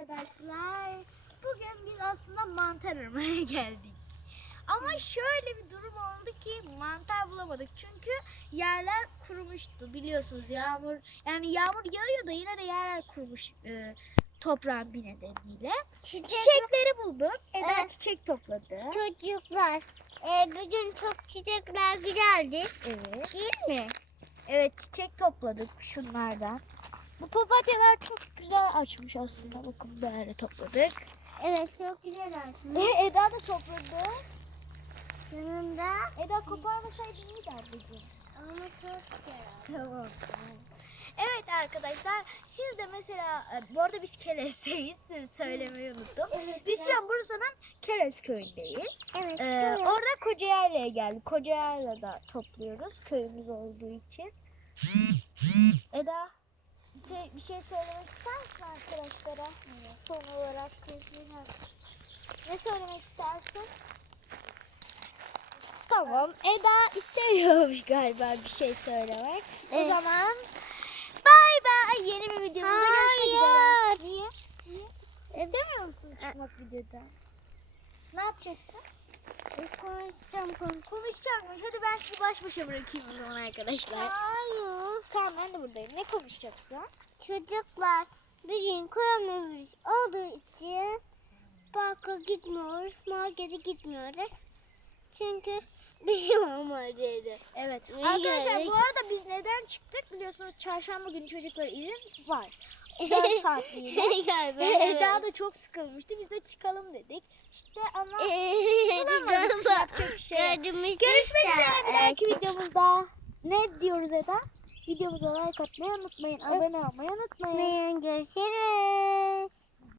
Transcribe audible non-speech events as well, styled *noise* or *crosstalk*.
arkadaşlar. Bugün biz aslında mantar aramaya *laughs* geldik. Ama şöyle bir durum oldu ki mantar bulamadık. Çünkü yerler kurumuştu biliyorsunuz yağmur. Yani yağmur yağıyor da yine de yerler kurumuş e, toprağın bir nedeniyle. Çiçekleri bulduk. Eda Evet. çiçek topladı. Çocuklar, e, bugün çok çiçekler güzeldi. Evet. Değil mi? Evet çiçek topladık şunlardan. Bu papatyalar çok güzel açmış aslında. Bakın böyle topladık. Evet, çok güzel. E, Eda da topladı. Yanında Eda koparmasaydı iyiydi anneciğim. ama çok güzel. Tamam. Evet arkadaşlar siz de mesela e, bu arada biz Keles'teyiz söylemeyi unuttum. Evet, Biz şu an Bursa'nın Keles köyündeyiz. Evet, Ee, evet. orada Kocaeli'ye geldik. Kocaeli'de topluyoruz köyümüz olduğu için. Eda *laughs* bir şey, söylemek ister misin arkadaşlara? Son olarak ne söylemek istersin? Tamam. Eda istemiyormuş galiba bir şey söylemek. O Evet. zaman bay bay. Yeni bir videomuzda görüşmek üzere. Niye? Niye? İstemiyor musun çıkmak videodan? Ne yapacaksın? Konuşacağım, konuş. Konuşacakmış. Hadi ben sizi baş başa bırakayım o zaman arkadaşlar. Hayır. Tamam ben de buradayım. Ne konuşacaksın? Çocuklar, bugün koronavirüs olduğu için parka gitmiyoruz, markete gitmiyoruz. Çünkü *laughs* bizim amacıydı. Evet. Arkadaşlar bu arada biz neden çıktık biliyorsunuz çarşamba günü çocuklara izin var. *laughs* 4 saatliğine. Eda da çok sıkılmıştı. Biz de çıkalım dedik. İşte ama *laughs* bulamadık. Yok. Görüşmek üzere bir dahaki videomuzda. Ne diyoruz Eda? Videomuza like atmayı unutmayın. Abone olmayı unutmayın. Görüşürüz.